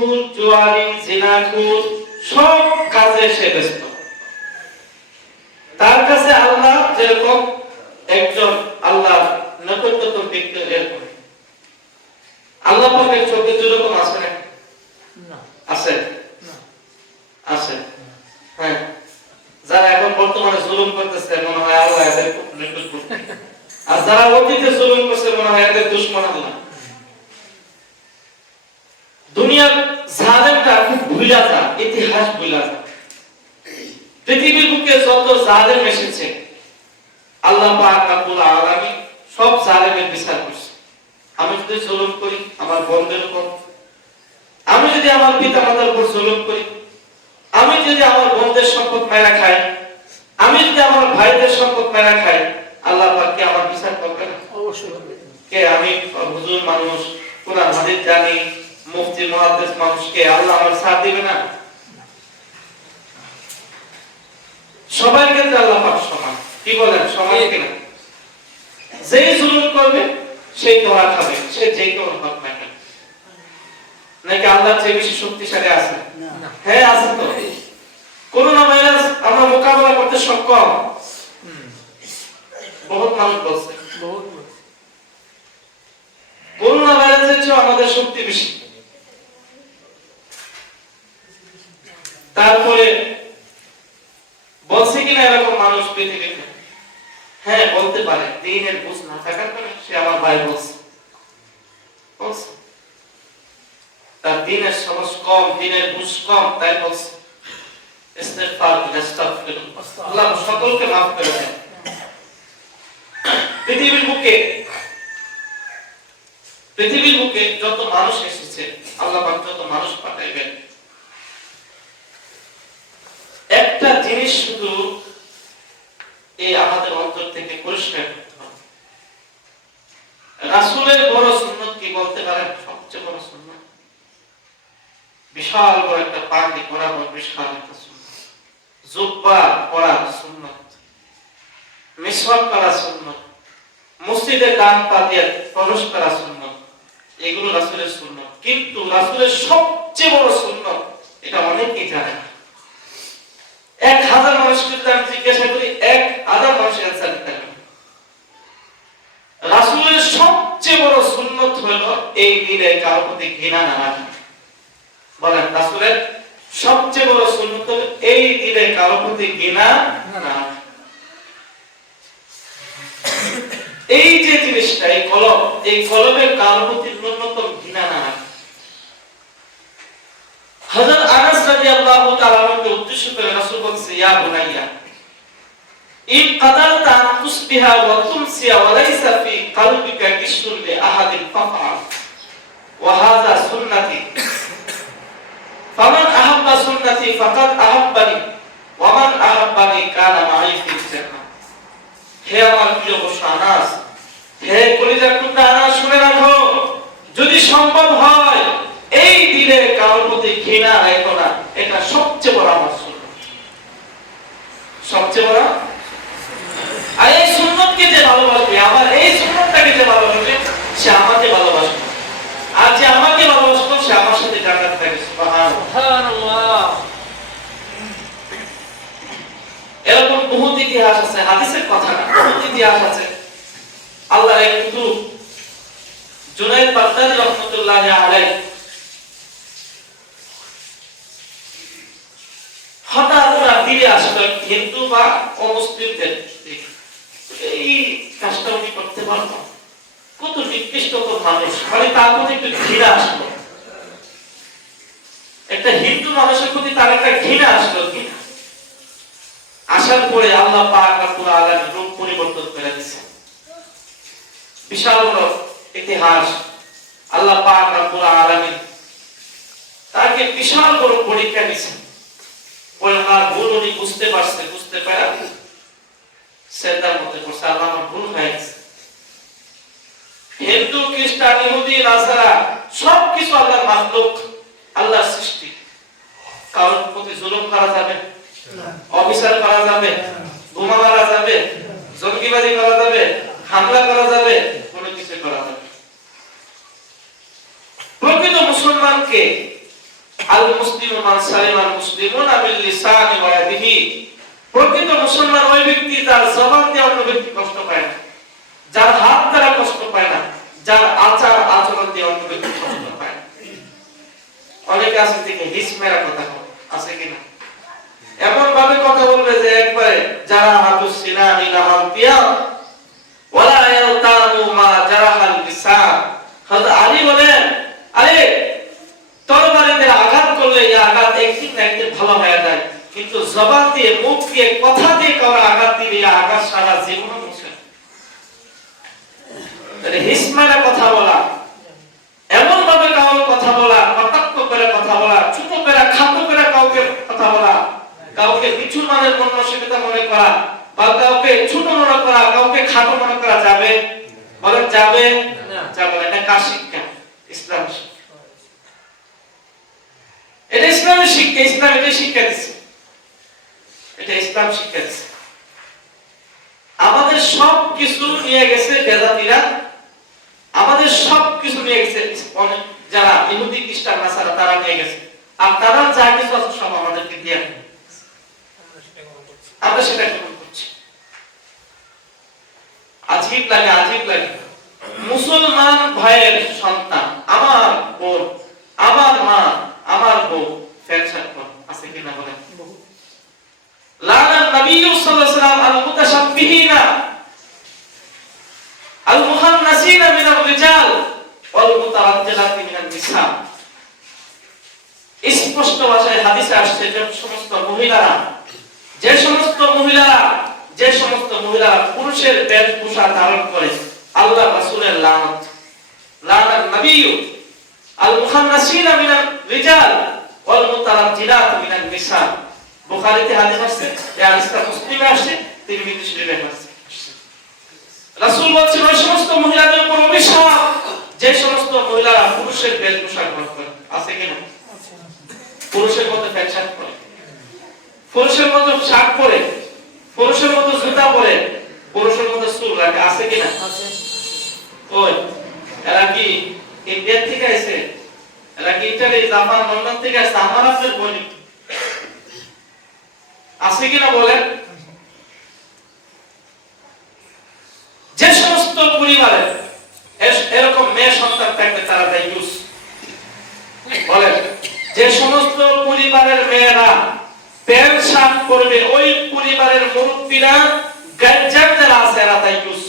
সুদ, জুয়ারি, জিনাকুর সব কাজে সে ব্যস্ত। তার কাছে আল্লাহ যেরকম একজন আল্লাহর নৈকট্যতম ব্যক্তি, এরকম আল্লাহ পাকের চোখে যেরকম আছে না? আছে আছে। হ্যাঁ, যারা এখন বর্তমানে জুলুম করতেছে মনে হয় আল্লাহ এদের খুব নিকটবর্তী, আর যারা অতীতে জুলুম করছে মনে হয় এদের দুশমন আল্লাহ। দুনিয়ার জালেমটা খুব ভুলা যায়, ইতিহাস ভুলা যায়। পৃথিবীর বুকে যত জালেম এসেছে আল্লাহ পাক রব্বুল আলামিন সব জালেমের বিচার করছে। আমি যদি জুলুম করি আমার বন্ধের উপর, আমি যদি আমার পিতামাতার উপর জুলুম করি, আমি যদি আমার বন্ধের সম্পদ মেরা খাই, আমি যদি আমার ভাইদের সম্পদ মেরা খাই, আল্লাহ পাক কি আমার বিচার করবে না? অবশ্যই করবে। কে আমি হুজুর মানুষ, কোরআন হাদিস জানি, মুফতি মুহাদ্দিস মানুষকে আল্লাহ আমার ছাড় দিবে না? সবার ক্ষেত্রে আল্লাহ পাক সমান। কি বলেন, সমান কিনা? যেই জুলুম করবে সেই ধরা খাবে, সে যেই কোনো হক না কেন। নাকি আল্লাহর চেয়ে বেশি শক্তিশালী আছে? হ্যাঁ আছে তো। করোনা ভাইরাস আমরা মোকাবেলা করতে সক্ষম, বহুত মানুষ বলছে। করোনা ভাইরাসের চেয়ে আমাদের শক্তি বেশি। তারপরে বলছে কিনা এরকম মানুষ পৃথিবীতে? হ্যাঁ বলতে পারে, দিনের বুঝ না থাকার কারণে সে আমার ভাই বলছে। তার দিনের সমস কম, দিনের বুঝ কম, তাই বলছে। ইস্তিগফার, আস্তাগফিরুল্লাহ, আল্লাহ সকলকে মাফ করে দেন। পৃথিবীর বুকে যত মানুষ এসেছে আল্লাহ পাক যত মানুষ পাঠাইবেন, একটা জিনিস শুধু এই আমাদের অন্তর থেকে পরিষ্কার করতে হবে। রাসূলের বড় সুন্নাত কি বলতে পারেন? সবচেয়ে বড় সুন্নাত বিশাল বড় একটা পাগড়ি পরা, বিশাল একটা সুন্নাত, জুব্বা পরা সুন্নাত, মিসওয়াক করা সুন্নাত, মসজিদে ডান পা দিয়ে প্রবেশ করা সুন্নাত, এগুলো রাসূলের সুন্নাত। কিন্তু রাসূলের সবচেয়ে বড় সুন্নাত এটা অনেকেই জানে না। 1000 মানুষকে যদি আমি জিজ্ঞাসা করি 1000 মানুষ অ্যানসার দিতে পারবে। রাসূলের সবচেয়ে বড় সুন্নাত হলো এই দিনে কারো প্রতি ঘৃণা না রাখা। বলেন, রাসূলের সবচেয়ে বড় সুন্নাত হলো এই দিনে কারো প্রতি ঘৃণা না রাখা। এই যে জিনিসটা, এই কলমের কারো প্রতি ন্যূনতম ঘৃণা না রাখা। হযরত আনাস রাদিয়াল্লাহু তাআলা আনহু উদ্দেশ্য করে রাসূল বলেছে, ইয়া বুনাইয়া ইন কাদারতা আন তুসবিহা ওয়া তুমসিয়া ওয়া লাইসা ফি কলবিকা গিশরুন লি আহাদিন ফাফআল ওয়া হাযা সুন্নতি ফামান আহাব্বা সুন্নতি ফাকাদ আহাব্বানি ওয়া মান আহাব্বানি কানা মাই ফিল জান্নাহ। হে আমার প্রিয় বন্ধু আনাস, হে কলিজার টুকরা আনাস, শুনে রাখো, যদি সম্ভব হয় এই দিলে কারোর প্রতি ঘৃণা রাখো না। এটা সবচেয়ে বড় আমার সুন্নাত, সবচেয়ে বড়। আর এই সুন্নাতকে যে ভালোবাসবে, আবার এই সুন্নাতটাকে যে ভালোবাসবে, সে আমাকে ভালোবাসবে। আর যে আমাকে ভালোবাসবে সে আমার সাথে জান্নাতে থাকবে। সুবহানাল্লাহ। এরকম বহুত ইতিহাস আছে, হাদিসের কথা না, বহুত ইতিহাস আছে। আল্লাহর এক কুতুব জুনাইদ বাগদাদী রাহমাতুল্লাহি আলাইহি হঠাৎ ওরা দিলে আসলে হিন্দু বা অমুসলিমদের এই কাজটা উনি করতে পারতো, কত নিকৃষ্ট মানুষ, মানে তার প্রতি একটু ঘৃণা আসলো। একটা হিন্দু মানুষের প্রতি তার একটা ঘৃণা আসলো। ঘৃণা আসার পরে আল্লাহ পাক রব্বুল আলামিন রূপ পরিবর্তন করে দিয়েছেন। বিশাল বড় ইতিহাস। আল্লাহ পাক রব্বুল আলামিন তাকে বিশাল বড় পরীক্ষা দিয়েছেন। ওনার ভুল উনি বুঝতে পারছে, বুঝতে পারা সেটার মধ্যে পড়ছে, আল্লাহ আমার ভুল হয়ে গেছে। হিন্দু, খ্রিস্টান, ইহুদি, নাসারা সবকিছু আল্লাহর মাখলুক, আল্লাহর সৃষ্টি। কারোর প্রতি জুলুম করা যাবে না, অবিচার করা যাবে, বোমা মারা যাবে, জঙ্গিবাজি করা যাবে, হামলা করা যাবে, কোনো কিছু করা যাবে। প্রকৃত মুসলমানকে আল মুসলিমু মান সালিমাল মুসলিমুনা মিন লিসানি ওয়া ইয়াদিহি, প্রকৃত মুসলমান ওই ব্যক্তি যার জবান দিয়ে অন্য ব্যক্তি কষ্ট পায় না, যার হাত দ্বারা কষ্ট পায় না, যার আচার আচরণ দিয়ে অন্য ব্যক্তি কষ্ট পায় না। অনেকে আছে থেকে হিসমেরা কথা আছে কিনা, এমন ভাবে কথা বলবে যে একবারে যারা হাতুস সিনানি লাহাল পিয়া ওয়ালা ইয়াতামু মা জারাহাল লিসান। হযরত আলী বলেন, আরে তরবারিতে আঘাত করলে এই আঘাত একদিন না একদিন ভালো হয়ে যায়, কিন্তু জবান দিয়ে মুখ দিয়ে কথা দিয়ে কারো আঘাত দিলে এই আঘাত সারা জীবন মুছে। তাহলে হিসমেরা কথা বলা, এমন ভাবে কাউকে কথা বলা, কটাক্ষ করে কথা বলা, ছোট করে খাটো করে কাউকে কথা বলা, কাউকে কিছু মানের মানসিকতা মনে করা, বা কাউকে ছোট মনে করা, কাউকে খাটো মনে করা যাবে? বলেন যাবে না? যাবে না। এটা কার শিক্ষা? ইসলাম শিক্ষা। এটা ইসলামের শিক্ষা। ইসলাম এটা শিক্ষা দিচ্ছে, এটা ইসলাম শিক্ষা দিচ্ছে। আমাদের সব কিছু নিয়ে গেছে বেদাতীরা, আমাদের সব কিছু নিয়ে গেছে যারা ইহুদি খ্রিস্টান নাসারা, তারা নিয়ে গেছে। আর তারা যা কিছু আছে সব আমাদেরকে দিয়ে আমরা সেটা গ্রহণ করছি। আজীব লাগে, আজীব লাগে। মুসলমান ভাইয়ের সন্তান, আমার বোন, আমার মা, আমার বউ ফ্যাশন আছে কিনা বলেন? লানা নবী সাল্লাল্লাহু আলাইহি ওয়াসাল্লাম আল মুতাশাব্বিহিনা আল মুহান্নাসিনা মিনার রিজাল ওয়াল মুতারাজ্জিলাতি মিনান নিসা। স্পষ্ট ভাষায় হাদিসে আসছে যে সমস্ত মহিলারা, যে সমস্ত মহিলারা পুরুষের বেশভূষা ধারণ করে, আল্লাহ রাসূলের লানত, লানান নবী আল মুহান্নাসিনা মিনার রিজাল ওয়াল মুতারাজ্জিলাতি মিনান নিসা। বুখারীতে হাদিস আছে, এই হাদিসটা মুসলিমে আসছে, তিরমিজি শরীফে আসছে। রাসূল বলেছেন ওই সমস্ত মহিলাদের উপর অভিশাপ যে সমস্ত মহিলারা পুরুষের বেশভূষা ধারণ করে। আছে কিনা? পুরুষের মতো ফ্যাশন করে, পুরুষের মতো শার্ট পরে, পুরুষের মতো জুতা পরে, পুরুষের মতো চুল রাখে। আছে কিনা? আছে। ওই এরা কি ইন্ডিয়া থেকে আসে? এরা কি ইটালি, জাপান, লন্ডন থেকে আসে? আমার আপনার বলি আছে কিনা বলেন? যে সমস্ত পরিবারে এরকম মেয়ে সন্তান থাকবে তারা দায়ুস। বলেন, যে সমস্ত পরিবারের মেয়েরা প্যান্ট শার্ট পরবে, ওই পরিবারের মুরব্বীরা গাজ্জার যারা আছে এরা দায়ুস।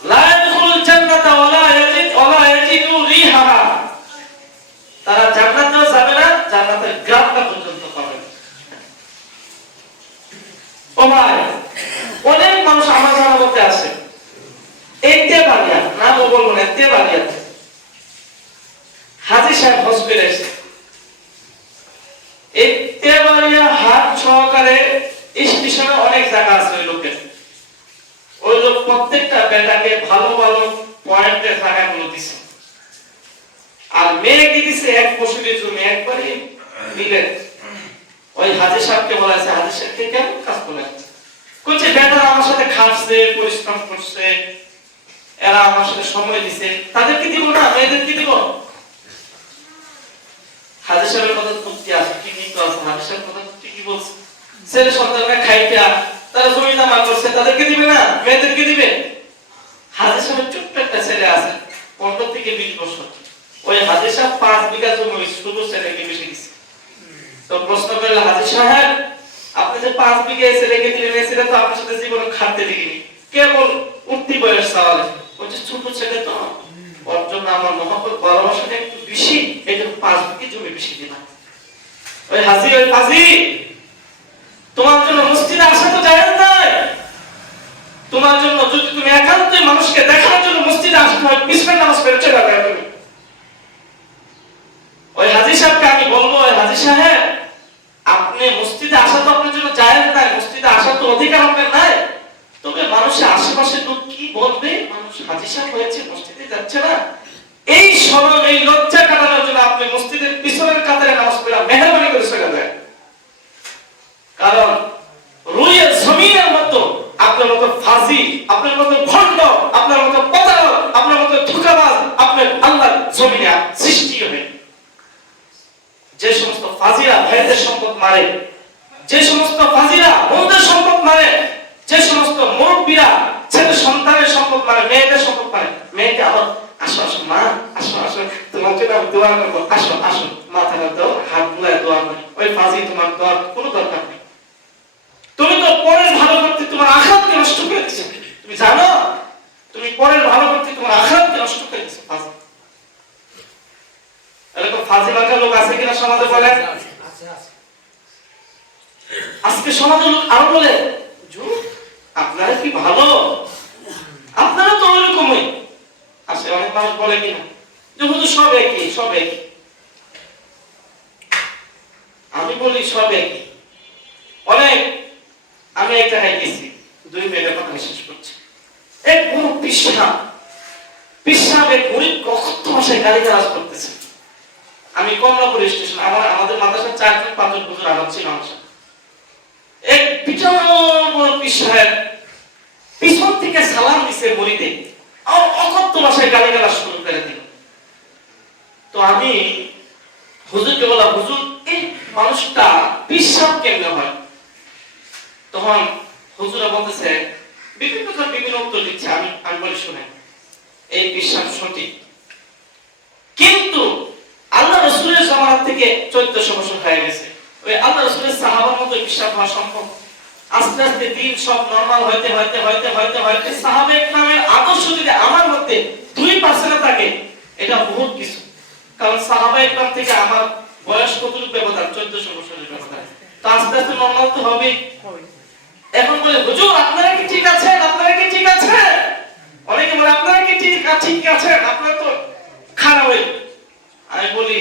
লা ইয়াদখুলুল জান্নাতা ওয়ালা ইয়াজিদু রিহাহা, তারা জান্নাতেও যাবে না, জান্নাতের গ্রামটা পর্যন্ত পাবে না। ও ভাই, অনেক মানুষ আমার জানার মধ্যে আছে, এতে বাড়িয়া নাম বলবো না, এতে বাড়িয়া হাজী সাহেব হজ করে এসেছে। এতে বাড়িয়া হাত সহকারে স্টেশনে অনেক জায়গা আছে ওই লোকের। ওই লোক প্রত্যেকটা বেটাকে ভালো ভালো পয়েন্টের জায়গাগুলো দিছে, আর মেয়ে কি দিছে এক পশুরের জন্য একবারে দিলেন। ওই হাজী সাহেবকে বলা আছে, হাজী সাহেবকে কেমন কাজ করলেন? বলছে বেটারা আমার সাথে খাটছে, পরিশ্রম করছে, এরা আমার সাথে সময় দিছে, তাদেরকে দিব না, মেয়েদেরকে দিব? হাজী সাহেবের কথা যুক্তি আছে, ঠিকই তো আছে। হাজী সাহেব কথা ঠিকই বলছে। ছেলে সন্তানরা খাইটা তারা জমি জমা করছে, তাদেরকে দিবে না, মেয়েদেরকে দিবে? হাজী সাহেবের ছোট্ট একটা ছেলে আছে, 15 থেকে 20 বছর। ওই হাজী সাহেব 5 বিঘা জমি শুধু ছেলেকে বেশি দিচ্ছে। তো প্রশ্ন করলে, হাজী সাহেব আপনি যে 5 বিঘা ছেলেকে দিলেন, এই ছেলে তো আপনার সাথে জীবনে খাটতে দেখিনি, কেবল উঠতি বয়স চাওয়ালে। বলছে ছোট ছেলে তো, ওর জন্য আমার মহব্বত ভালোবাসাটা একটু বেশি, এই জন্য 5 বিঘা জমি বেশি দিলাম। ওই হাজী, ওই হাজী, তোমার জন্য মসজিদে আসা তো জায়েজ নাই। তোমার জন্য যদি তুমি একান্তই মানুষকে দেখানোর জন্য মসজিদে আসতে হয়, পিছনের নামাজ পড়ে চলে যাবে তুমি। ওই হাজী সাহেবকে আমি বলবো, ওই হাজী সাহেব আপনি মসজিদে আসা তো আপনার জন্য জায়েজ নাই, মসজিদে আসার তো অধিকার আপনার নাই। তবে মানুষের আশেপাশের লোক কি বলবে, মানুষ হাজী সাহেব হয়েছে মসজিদে যাচ্ছে না, এই শরম, এই লজ্জা কাটানোর জন্য আপনি মসজিদের পিছনের কাতারে নামাজ পড়া মেহরবানি করে চলে যায়। কারণ রুইয়ের জমিনের মতো আপনার মতো ফাজি, আপনার মতো ভণ্ড, আপনার মতো প্রতারক, আপনার মতো ধোঁকাবাজ আপনার আল্লাহর জমিনে সৃষ্টি হবে। যে সমস্ত ফাজিরা ভাইদের সম্পদ মারে, যে সমস্ত ফাজিরা বোনদের সম্পদ মারে, যে সমস্ত মুরব্বীরা ছেলে সন্তানের সম্পদ মারে, মেয়েদের সম্পদ মারে, মেয়েকে আবার আসো আসো মা, আসো আসো তোমার জন্য আমি দোয়া করবো, আসো আসো মাথাটা দাও, হাত বুলায় দোয়া করি, ওই ফাজি তোমার দোয়ার কোনো দরকার নেই। তুমি তো পরের ভালো করতে তোমার আখিরাতকে নষ্ট করে দিচ্ছ। তুমি জানো তুমি পরের ভালো করতে তোমার আখিরাতকে নষ্ট করে দিচ্ছ। ফাজি এরকম ফাজি মার্কা লোক আছে কিনা সমাজে বলেন? আজকে সমাজের লোক আরো বলে আপনারা কি ভালো, আপনারা তো ওইরকমই আছে। অনেক মানুষ বলে কিনা যে হুজুর সব একই, সব একই। আমি বলি সব একই। অনেক আমি একটা গেছি, 2 মিনিটের কথা শেষ করছি। এক বড় পিসাবে গরিব কত ভাষায় গালিগালাজ করতেছে। আমি কমলাপুর স্টেশন, আমাদের মাদ্রাসার 4-5 হুজুর আরব ছিল আমার সাথে। এক বিশাল বড় পিসাব পিছন থেকে সালাম দিছে মরিতে, আর অকথ্য ভাষায় গালিগালাজ শুরু করে দিল। তো আমি হুজুরকে বললাম, হুজুর এই মানুষটা পিসাব কেমনে হয়? তখন হুজুরা বলতেছে, বিভিন্ন উত্তর দিচ্ছে। আমি বলি শুনেন, এই পিসাব সঠিক, কিন্তু আল্লাহ রাসূলের জামানা থেকে 1400 বছর হয়ে গেছে। ওই আল্লাহ রাসূলের সাহাবার মতো পিসাব হওয়া সম্ভব? আস্তে আস্তে দিন সব নরমাল হইতে হইতে হইতে হইতে হইতে সাহাবা ইকরামের আদর্শ যদি আমার মধ্যে 2% থাকে, এটা বহুত কিছু। কারণ সাহাবা ইকরাম থেকে আমার বয়স কতটুকু ব্যবধান? 1400 বছরের ব্যবধান। তো আস্তে আস্তে নরমাল তো হবেই। এখন বলে হুজুর আপনারা কি ঠিক আছেন, আপনারা কি ঠিক আছেন? অনেকে বলে আপনারা কি ঠিক আছেন, আপনারা তো খারাপ হই। আমি বলি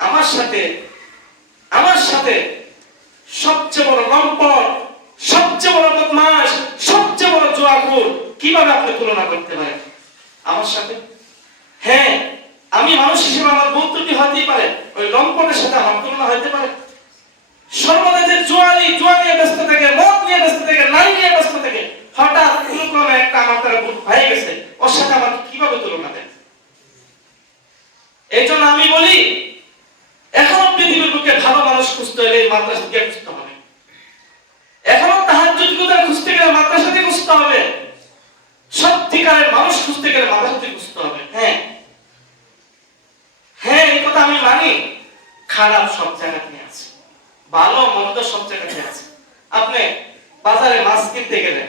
আমার সাথে সবচেয়ে বড় লম্পট, সবচেয়ে বড় বদমাশ, সবচেয়ে বড় জুয়াখোর কিভাবে আপনি তুলনা করতে পারেন আমার সাথে? হ্যাঁ, আমি মানুষ হিসেবে আমার ভুল ত্রুটি হতেই পারে, ওই লম্পটের সাথে আমার তুলনা হতে পারে। সর্বদা যে জুয়া নিয়ে ব্যস্ত থাকে, মদ নিয়ে ব্যস্ত থাকে, নারী নিয়ে ব্যস্ত থাকে, হঠাৎ কোনো ক্রমে একটা আমার তারা ভুল হয়ে গেছে, ওর সাথে আমার কিভাবে তুলনা দেয়? এই জন্য আমি বলি, এখনো পৃথিবীর বুকে ভালো মানুষ খুঁজতে হলে এই মাদ্রাসাকে খুঁজতে হবে। এখনো তাহাজ্জুদ গুজার খুঁজতে গেলে মাদ্রাসাকে খুঁজতে হবে। সত্যিকারের মানুষ খুঁজতে গেলে মাদ্রাসাকে খুঁজতে হবে। হ্যাঁ, এই কথা আমি মানি। খারাপ সব জায়গাতে আছে, ভালো মন্দ সব জায়গাতে আছে। আপনি বাজারে মাছ কিনতে গেলেন,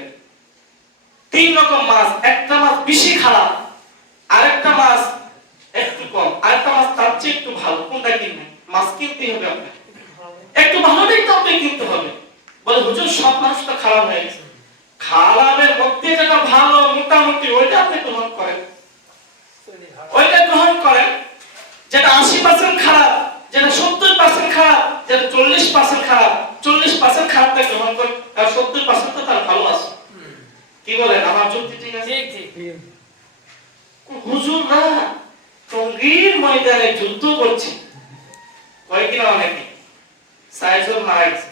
3 রকম মাছ, একটা মাছ বেশি খারাপ, আরেকটা মাছ একটু কম, আরেকটা মাছ তার চেয়ে একটু ভালো, কোনটা কিনবেন? মাছ কিনতেই হবে আপনাকে, একটু ভালোটাই তো আপনাকে কিনতে হবে। বলে হুজুর সব মাছ তো খারাপ হয়ে গেছে। খারাপের মধ্যে যেটা ভালো মোটামুটি ওইটা আপনি গ্রহণ করেন, যেটা 80% খারাপ, যেটা 70% খারাপ, যেটা 40% খারাপ, 40% খারাপটা গ্রহণ করেন, আর 70% তো তার ভালো আছে। কি বলেন, আমার যুক্তি ঠিক আছে? ঠিক। হুজুররা টঙ্গীর ময়দানে যুদ্ধ করছে, কয় কিনা অনেকে 4 জন মারা গেছে।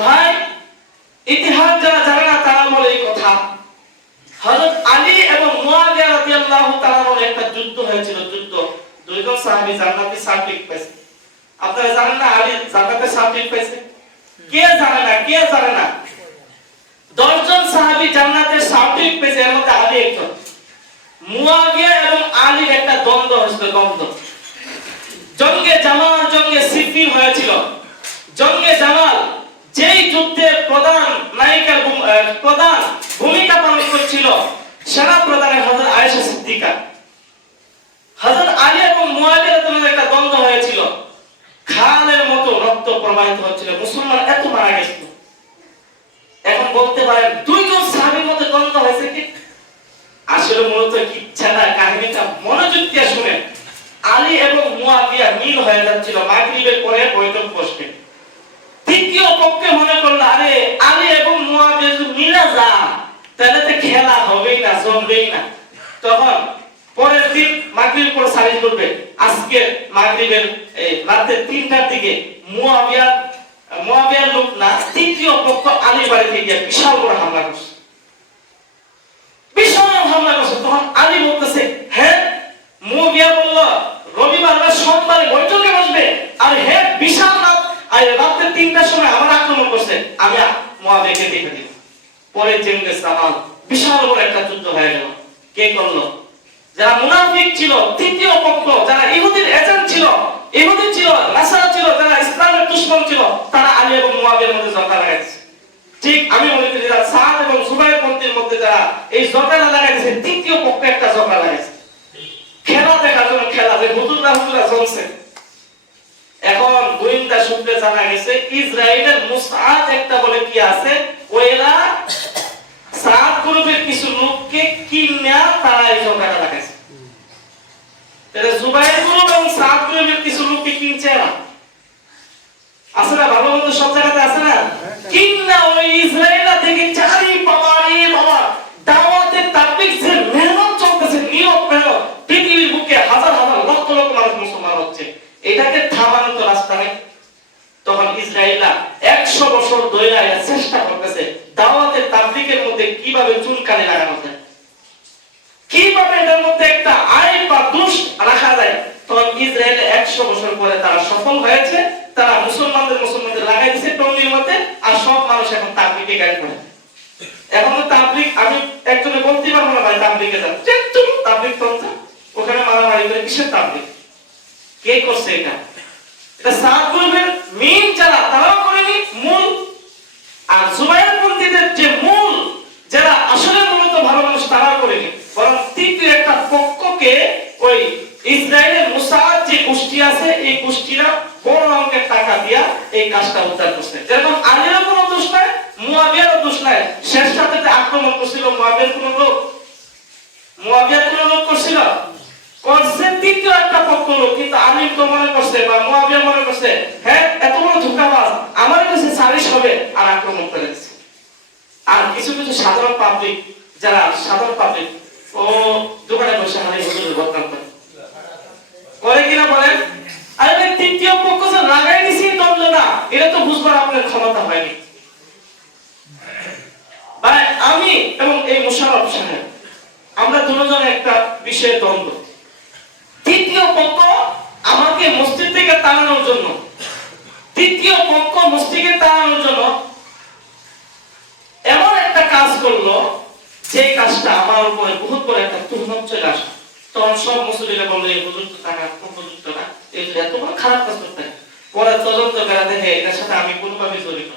ভাই, ইতিহাস যারা জানে না তারা বলে এই কথা। হযরত আলী এবং মুয়াবিয়া রাদিয়াল্লাহু তাআলার একটা যুদ্ধ হয়েছিল। 2 জন সাহাবী জান্নাতের সার্টিফিকেট পেয়েছে। আপনারা জানেন না আলী জান্নাতের সার্টিফিকেট পেয়েছে? কে জানে না? 10 জন সাহাবী জান্নাতের সার্টিফিকেট পেয়েছে, এর মধ্যে আলী একজন। মুয়াবিয়া এবং আলীর একটা দ্বন্দ্ব হয়েছিল, জঙ্গে জামাল, জঙ্গে সিফিন হয়েছিল। জঙ্গে জামাল যেই যুদ্ধের প্রধান ভূমিকা পালন করেছিল, সেনা প্রধানের হযরত আয়েশা সিদ্দিকা। হযরত আলী এবং মুয়াবিয়ার মধ্যে একটা দ্বন্দ্ব হয়েছিল, খালের মতো রক্ত প্রবাহিত হচ্ছিল, মুসলমান এত মারা গেছিল। এখন বলতে পারেন 2 জন সাহাবীর মধ্যে দ্বন্দ্ব হয়েছে কি? আসলে মূলত কিচ্ছা না, কাহিনীটা মনোযোগ দিয়ে শুনেন। আলী এবং মুয়াবিয়া মিল হয়ে যাচ্ছিল, মাগরিবের পরে বৈঠক বসবে। তৃতীয় পক্ষে মনে করলো আরে আলী এবং মুয়াবিয়া যদি মিলা যায় তাহলে তো খেলা হবেই না, জমবেই না। তখন পরের দিন মাগরিবের পরে সালিশ করবে। আজকে মাগরিবের রাতে 3টার দিকে মুয়াবিয়ার লোক না, তৃতীয় পক্ষ আলীর বাড়িতে গিয়ে বিশাল বড় হামলা করছে। তখন আলী বলতেছে, হ্যাঁ মুয়াবিয়া বলল মুয়াবিয়াকে দেখে দিল। পরে জেঙ্গে সামাল বিশাল বড় একটা যুদ্ধ হয়ে গেল। কে করলো? যারা মুনাফিক ছিল, তৃতীয় পক্ষ, যারা ইহুদির এজেন্ট ছিল, ইহুদি ছিল, নাসারা ছিল, যারা ইসলামের দুশমন ছিল, তারা আলী এবং মুয়াবিয়ার মধ্যে ঝগড়া লাগাইছে। ঠিক আমি মনে করি যারা সাদ এবং জুবাইর পন্থীর মধ্যে যারা এই ঝগড়া লাগাইছে, তৃতীয় পক্ষ একটা ঝগড়া লাগাইছে খেলা দেখার জন্য। খেলা যে হুজুররা চলছে। এখন গোয়েন্দা সূত্রে জানা গেছে ইসরায়েলের মুসাদ একটা বলে কি আছে, ওইরা সাদ গ্রুপের কিছু লোককে কিনা তারা এই ঝগড়া লাগাইছে। তাহলে জুবাইর গ্রুপ এবং সাদ গ্রুপের কিছু লোককে কিনছে না, আছে না? ভালো মন্দ সব জায়গাতে আছে না? কিনা ওই ইসরায়েলরা থেকে চারি বাবা দাওয়াতে তাবলীগ যে মেহনত চলতেছে, নিয়ম মেহনত, পৃথিবীর বুকে হাজার হাজার লক্ষ লক্ষ মানুষ মুসলমান হচ্ছে, এটাকে থামানোর তো রাস্তা নেই। তখন ইসরায়েলরা 100 বছর ধরে চেষ্টা করতেছে দাওয়াতে তাবলীগের মধ্যে কিভাবে চুনকালি লাগানো যায়, কিভাবে এটার মধ্যে একটা আইন বা দোষ রাখা যায়। তখন ইসরায়েল 100 বছর পরে তারা সফল হয়েছে। তারা মুসলমানদের লাগাই দিয়েছে টঙ্গির মধ্যে, আর সব মানুষ এখন তাবলীগে গায়ে পড়ে। এখন তো তাবলীগ, আমি একজনে বলতে পারবো না ভাই তাবলীগে যান, তুমি তাবলীগ করছো, ওখানে মারামারি করে কিসের তাবলীগ? কে করছে এটা? এটা সাদ গ্রুপের মেইন যারা, তারাও করেনি মূল। আর জুবাইর পন্থীদের যে মূল যারা আসলে মূলত ভালো মানুষ, তারাও করেনি, বরং তৃতীয় একটা পক্ষকে ওই ইসরায়েলের মুসাদ যে গোষ্ঠী আছে, এই গোষ্ঠীরা বড় অঙ্কের টাকা দিয়া এই কাজটা উদ্ধার করছে। যেরকম আলীরও কোনো দোষ নাই, মুয়াবিয়ারও দোষ নাই। শেষ রাতে আক্রমণ করছিল মুয়াবিয়ার কোনো লোক করছিল, করছে তৃতীয় একটা পক্ষ লোক। কিন্তু আলী তো মনে করছে বা মুয়াবিয়া মনে করছে, হ্যাঁ এত বড় ধোঁকাবাজ, আমার কাছে সালিশ হবে, আর আক্রমণ করে দিচ্ছে। আর কিছু কিছু সাধারণ পাবলিক, যারা সাধারণ পাবলিক, ও দোকানে বসে আলী হুজুরের বদনাম করে কিনা বলেন? আরে তৃতীয় পক্ষ যে লাগাই দিছি দ্বন্দ্বটা, এটা তো বুঝবার আপনার ক্ষমতা হয়নি। ভাই আমি এবং এই মুশাররফ সাহেব, আমরা দুজন একটা বিষয়ে দ্বন্দ্ব। তৃতীয় পক্ষ আমাকে মসজিদ থেকে তাড়ানোর জন্য, তৃতীয় পক্ষ মসজিদে তাড়ানোর জন্য এমন একটা কাজ করলো, যে কাজটা আমার উপরে বহুত বড় একটা তুহমত চলে আসে। তখন সব মুসলিমরা বললো এই হুজুর তো টাকা উপযুক্ত না, এই এত বড় খারাপ কাজ করতে। পরে তদন্ত করে দেখে এটার সাথে আমি কোনোভাবে জড়িত।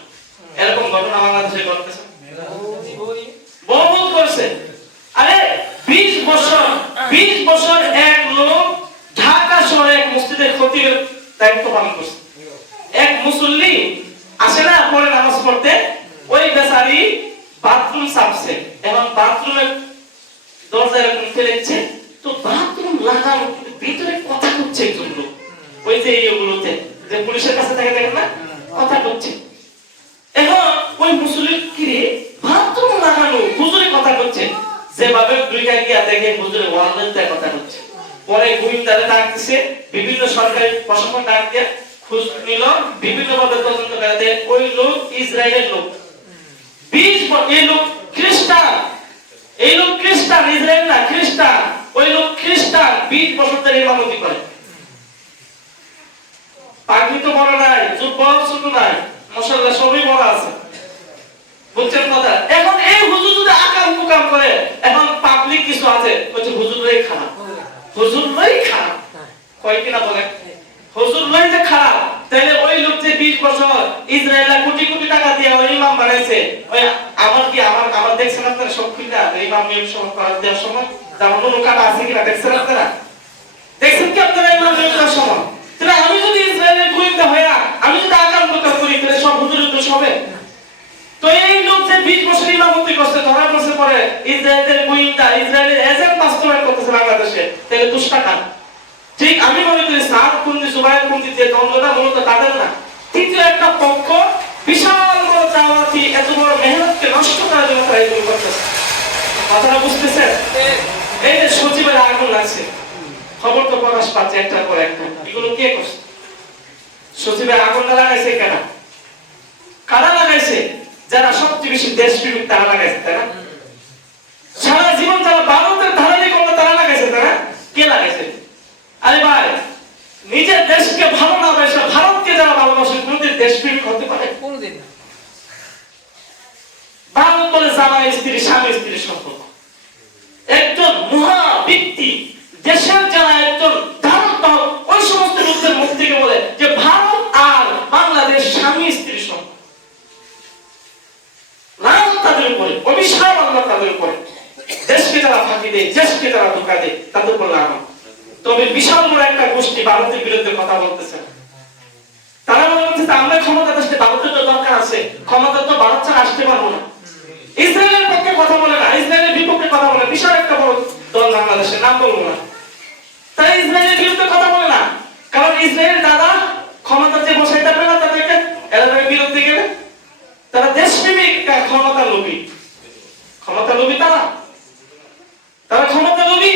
এরকম ঘটনা বাংলাদেশে ঘটতেছে, বহুত করছে। আরে 20 বছর এক লোক ঢাকা শহরে এক মসজিদের খতিবের দায়িত্ব পালন করছে। এক মুসল্লি আসে না পরে নামাজ পড়তে, ওই বেচারি বাথরুম সাফছে, এখন বাথরুমের দরজা এরকম ফেলেছে, তো বাথরুম লাগানো ভিতরে কথা হচ্ছে একজন লোক, ওই যে এইগুলোতে যে পুলিশের কাছে থাকে দেখেন না, কথা হচ্ছে। এখন ওই মুসল্লির কিরে বাথরুম লাগানো, হুজুরে কথা হচ্ছে, যেভাবে দুইটা গিয়া দেখে হুজুরে ওয়ালতে কথা হচ্ছে। পরে গোয়েন্দারে ডাকতেছে, বিভিন্ন সরকারি প্রশাসন ডাক দিয়ে খোঁজ নিল, বিভিন্ন ভাবে তদন্ত করে। ওই লোক ইসরায়েলের লোক, 20 এই লোক খ্রিস্টান, এই লোক খ্রিস্টান, ইসরায়েল না খ্রিস্টান, ওই লোক খ্রিস্টান, 20 বছর ধরে ইমামতি করে। পাগড়ি তো বড় নাই, জুব্বা ছোট নাই, মাশাআল্লাহ সবই বড় আছে, বুঝছেন কথা? এখন এই হুজুর যদি আকাম কুকাম করে, এখন পাবলিক কিছু আছে ওই হুজুরই খারাপ, হুজুরই খারাপ কয় কিনা বলে, হুজুরই যে খারাপ। তাহলে ওই লোক যে 20 বছর ইসরায়েলে কোটি কোটি টাকা দিয়ে ওই ইমাম বানাইছে, ওই আমার দেখছেন আপনারা সব কিনা ইমাম নিয়োগ সময় করার দেওয়ার সময় যেমন কোনো কাটা আছে কিনা দেখছেন আপনারা? দেখছেন কি আপনারা ইমাম নিয়োগ করার সময়? তাহলে আমি যদি ইসরায়েলের গোয়েন্দা হইয়া আমি যদি আকাম কুকাম করি, তাহলে সব হুজুরের দোষ হবে? তো এই লোক যে 20 বছর ইমামতি করছে, ধরা পড়ছে পরে ইসরায়েলের গোয়েন্দা, ইসরায়েলের এজেন্ট বাস্তবায়ন করতেছে বাংলাদেশে, তাহলে দুষ্টা কার? ঠিক আমি মনে করি সাদ পন্থী জুবাইর পন্থী যে দ্বন্দ্বটা মূলত তাদের না, তৃতীয় একটা পক্ষ বিশাল বড় দাওয়াতি এত বড় মেহনতকে নষ্ট করার জন্য তারা এগুলো করতেছে। কথাটা বুঝতেছেন? এই যে সচিবের আগুন লাগছে, খবর তো প্রকাশ পাচ্ছে একটার পর একটা, এগুলো কে করছে? সচিবের আগুনটা লাগাইছে কেন? কারা লাগাইছে? যারা সবচেয়ে বেশি দেশপ্রেমিক তারা লাগাইছে, তাই না? সারা জীবন যারা ভারতের ধারালি করলো তারা লাগাইছে, তাই না? কে লাগাইছে? আরে ভাই, নিজের দেশকে ভালো না বাসে ভারতকে যারা ভালোবাসে কোনদিন দেশপ্রেমিক হতে পারে? কোনদিন না। দেশের যারা একজন ধারক ওই সমস্ত লোকদের মুখ থেকে বলে যে ভারত আর বাংলাদেশ স্বামী স্ত্রী সম্পর্ক, লানত তাদের উপরে, অভিশাপ আল্লাহ তাদের উপরে। দেশকে যারা ফাঁকি দেয়, দেশকে যারা ধোঁকা দেয়, তাদের উপর লানত। তবে বিশাল বড় একটা গোষ্ঠী ভারতের বিরুদ্ধে কথা বলতেছে। তারা মনে করছে আমরা ক্ষমতা আসতে ভারতের তো দরকার আছে, ক্ষমতা তো ভারত ছাড়া আসতে পারবো না। ইসরায়েলের পক্ষে কথা বলে না, ইসরায়েলের বিপক্ষে কথা বলে, বিশাল একটা বড় দল বাংলাদেশের, নাম বলবো না। তারা ইসরায়েলের বিরুদ্ধে কথা বলে না, কারণ ইসরায়েল দাদা ক্ষমতা যে বসাই থাকবে না তাদেরকে, এরা বিরুদ্ধে গেলে তারা দেশপ্রেমিক, ক্ষমতা লোভী, ক্ষমতা লোভী তারা ক্ষমতা লোভী।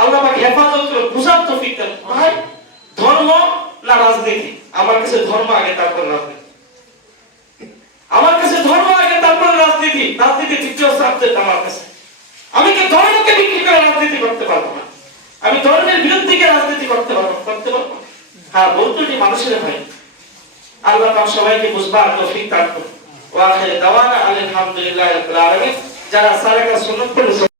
আল্লাহ পাক হেফাজত করে বুঝার তৌফিক দেন। ভাই ধর্ম না রাজনীতি, আমার কাছে ধর্ম আগে তারপর রাজনীতি, আমার কাছে ধর্ম আগে তারপর রাজনীতি, রাজনীতি দ্বিতীয় সাবজেক্ট আমার কাছে। আমি কি ধর্মকে বিক্রি করে রাজনীতি করতে পারবো না, আমি ধর্মের বিরুদ্ধে রাজনীতি করতে পারবো হ্যাঁ বলতে মানুষের ভাই। আল্লাহ পাক সবাইকে বুঝবার তৌফিক দান করুন। ওয়া আখির দাওয়ানা আলহামদুলিল্লাহি রাব্বিল আলামিন। যারা সালাকা সুন্নাত পড়ে